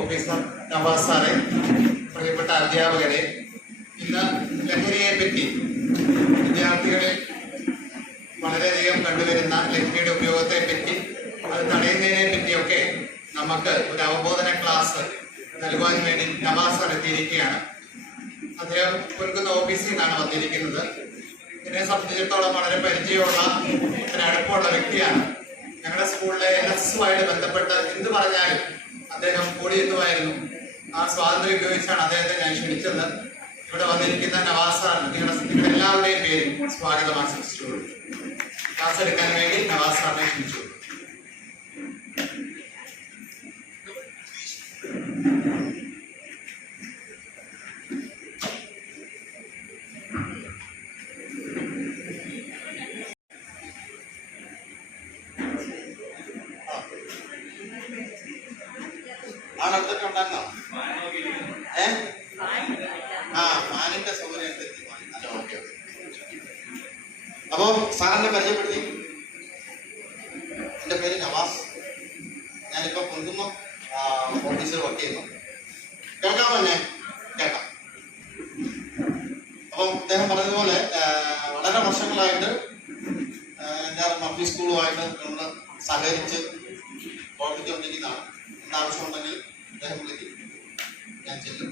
Officer Nawaz സാറെ, പ്രിയപ്പെട്ട അധ്യാപകരെ, ഇന്ന് ലഹരിയെ പറ്റി വിദ്യാർത്ഥികളിൽ വളരെയധികം കണ്ടുവരുന്ന ലഹരിയുടെ ഉപയോഗത്തെ പറ്റി അത് തടയുന്നതിനെ പറ്റിയൊക്കെ നമുക്ക് ഒരു അവബോധന ക്ലാസ് നൽകുവാൻ വേണ്ടി നവാസ് സാർ എത്തിയിരിക്കുകയാണ്. അദ്ദേഹം പുൽകുന്ന ഓഫീസിൽ നിന്നാണ് വന്നിരിക്കുന്നത്. എന്നെ സംബന്ധിച്ചിടത്തോളം വളരെ പരിചയമുള്ള ഒരു അടുപ്പമുള്ള വ്യക്തിയാണ്. ഞങ്ങളുടെ സ്കൂളിലെ NSS-ഉമായിട്ട് ബന്ധപ്പെട്ട് എന്ത് പറഞ്ഞാലും അദ്ദേഹം കൂടിയെത്തുമായിരുന്നു. ആ സ്വാതന്ത്ര്യം ഉപയോഗിച്ചാണ് അദ്ദേഹത്തെ ഞാൻ ക്ഷണിച്ചത്. ഇവിടെ വന്നിരിക്കുന്ന നവാസ് സാറിന് നിങ്ങളുടെ എല്ലാവരുടെയും പേരിൽ സ്വാഗതം ആശംസിച്ചു. ക്ലാസ് എടുക്കാൻ വേണ്ടി നവാസ് സാറിനെ ക്ഷണിച്ചു. ായിരുന്നോ? ഫാനിന്റെ സൗകര്യം നല്ല. ഓക്കെ. അപ്പോ സാറിനെ പരിചയപ്പെടുത്തി. എന്റെ പേര് നവാസ്. ഞാനിപ്പോ പുൽകുന്ന ഓഫീസിൽ വർക്ക് ചെയ്യുന്നു. കേൾക്കാമോ എന്നെ? കേൾക്കാം. അപ്പം അദ്ദേഹം പറഞ്ഞതുപോലെ വളരെ വർഷങ്ങളായിട്ട് മഫ്ലി സ്കൂളുമായിട്ട് നമ്മൾ സഹകരിച്ച് പ്രവർത്തിച്ചുകൊണ്ടിരിക്കുന്നതാണ്. എന്താവശ്യമുണ്ടെങ്കിൽ അദ്ദേഹം വിളിക്കും, ഞാൻ ചെല്ലും.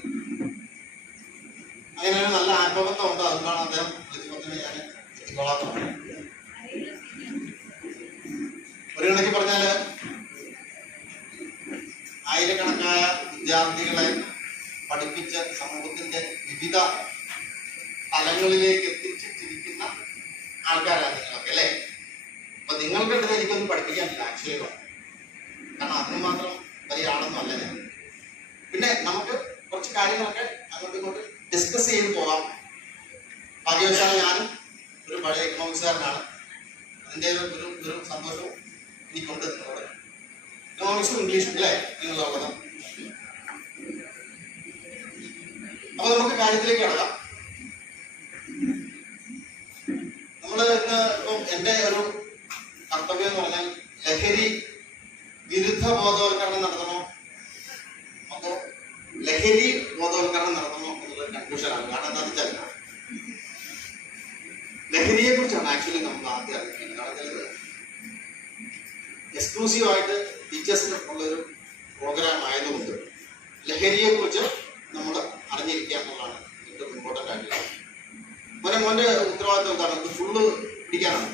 അങ്ങനെ ഒരു നല്ല ആത്മബന്ധം ഉണ്ട്. അതുകൊണ്ടാണ് അദ്ദേഹം വിളിച്ചപ്പോൾ തന്നെ ഞാൻ എത്തിക്കൊള്ളാത്തത്. ഒരു കണക്ക് പറഞ്ഞാല് ആയിരക്കണക്കായ വിദ്യാർത്ഥികളെ പഠിപ്പിച്ച് സമൂഹത്തിന്റെ വിവിധ തലങ്ങളിലേക്ക് എത്തിച്ചിരിക്കുന്ന ആൾക്കാരാണ് നിങ്ങളൊക്കെ, അല്ലേ? അപ്പൊ നിങ്ങൾക്കിട്ട് എനിക്കൊന്നും പഠിപ്പിക്കാനില്ല ആക്ച്വലി, കാരണം അതിന് മാത്രം വലിയ ആളൊന്നും അല്ല ഞാൻ. പിന്നെ നമുക്ക് കുറച്ച് കാര്യങ്ങളൊക്കെ അങ്ങോട്ടും ഇങ്ങോട്ട് ഡിസ്കസ് ചെയ്ത് പോകാം. ഭാഗ്യവശാൽ ഞാനും ഒരു പഴയ എക്കണോമിക്സുകാരനാണ്. അതിൻ്റെ ഒരു സന്തോഷവും എനിക്കുണ്ട് നിങ്ങളോട്. എക്കണോമിക്സും ഇംഗ്ലീഷും, അല്ലേ? നിങ്ങൾ നോക്കണം. അപ്പൊ നമുക്ക് കാര്യത്തിലേക്ക് കിടക്കാം. നമ്മൾ ഇന്ന് ഇപ്പം എൻ്റെ ഒരു കർത്തവ്യം എന്ന് പറഞ്ഞാൽ ലഹരി വിരുദ്ധ ബോധവൽക്കരണം നടത്തണോ അതോ ലഹരി ബോധവൽക്കരണം നടത്തണോ എന്നുള്ള കൺഫ്യൂഷനാണ്. കാരണം എന്താണെന്ന് വെച്ചാൽ ലഹരിയെ കുറിച്ചാണ് ആക്ച്വലി നമുക്ക് ആദ്യം അറിയിക്കുന്നത്. കാരണം എക്സ്ക്ലൂസീവായിട്ട് ടീച്ചേഴ്സിന് ഉള്ളൊരു പ്രോഗ്രാം ആയതുകൊണ്ട് ലഹരിയെ കുറിച്ച് നമ്മൾ അറിഞ്ഞിരിക്കുക എന്നുള്ളതാണ് ഏറ്റവും ഇമ്പോർട്ടൻ്റ് ആയിട്ടുള്ളത്. മോന്റെ ഉത്തരവാദിത്വം എന്താണ്? ഇത് ഫുള്ള് പിടിക്കാനാണ്.